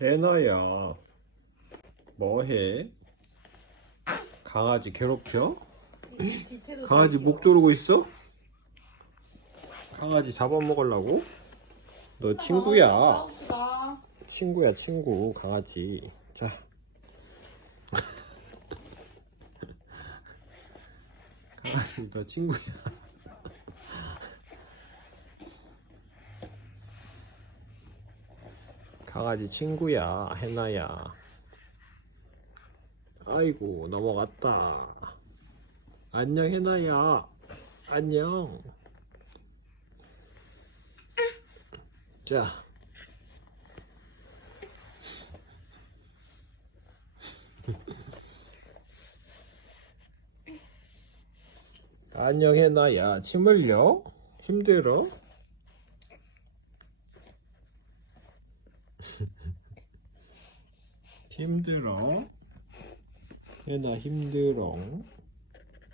해나야 뭐해? 강아지 괴롭혀? 강아지 목 조르고 있어? 강아지 잡아먹으려고? 너 친구야. 친구야 친구 강아지 자 강아지 너 친구야 강아지 친구야 해나야. 아이고 넘어갔다. 안녕 해나야. 안녕. 자. 안녕 해나야. 침 흘려? 힘들어? 힘들어? 해나 힘들어?